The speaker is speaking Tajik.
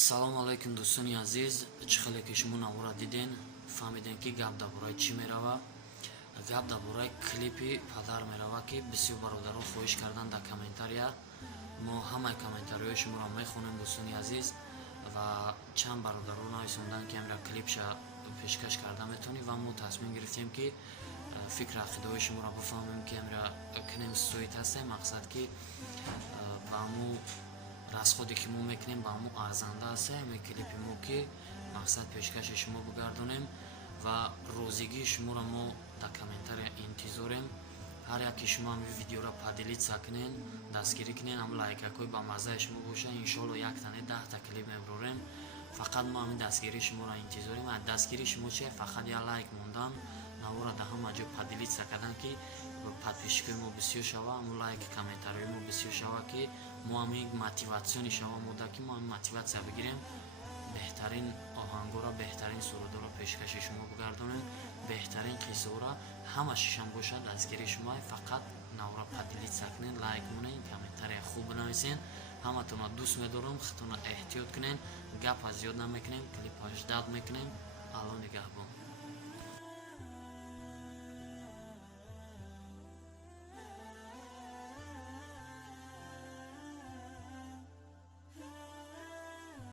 салом алайкум дӯстони азиз, чӣ хеле ки шумо навора диден, фаҳмидем ки гап дар бораи чӣ мерава. Гап дар бораи клипи падар мерава, ки бисёр бародарон хоҳиш кардан дар комментария. Мо ҳамаи комментариҳои шуморо мехонем дӯстони азиз, ва чанд бародарон нависондан ки амра клипша пешкаш карда метавонӣ, ва мо тасмим гирифтем ки фикр ақидаҳои шуморо бифаҳмем, ки амра кунем стоит ҳастем, мақсад ки ба ҳаму расходе ки мо мекунем ба ҳаму арзанда аст ҳаме клипи мо, ки мақсад пешкаши шумо бигардонем ва розигии шуморо мо дар комментария интизорем. ҳар як ки шумо ҳамин видеоро падилитса кунен, дастгирӣ кунен, ҳам лайкакҳои ба маззаи шумо боша, иншоалло яктане 10 та клип мебарорем. фақат мо ҳамин дастгирии шуморо интизорем. дастгирии шумо чия? Фақат я лайк мондан, навора дар ҳама ҷо падилитса кардан, ки подписчикои мо бисёр шава, ҳамун лайк комментариҳои мо бисёр шава, ки мо ҳамин мотиватсиони шава мода, ки мо ҳамин мотиватсия бигирем, беҳтарин оҳангора, беҳтарин сурудора пешкаши шумо бигардонем, беҳтарин қиссаҳоро ҳама шишам боша дастгирии шумо. Фақат навора падилитса кунен, лайк монен, комментария хуб бинависен. ҳаматонро дӯст медорам, худтонро эҳтиёт кунен, гапа зиёд намекунем, клипа ждат мекунем. алло нигаҳбон.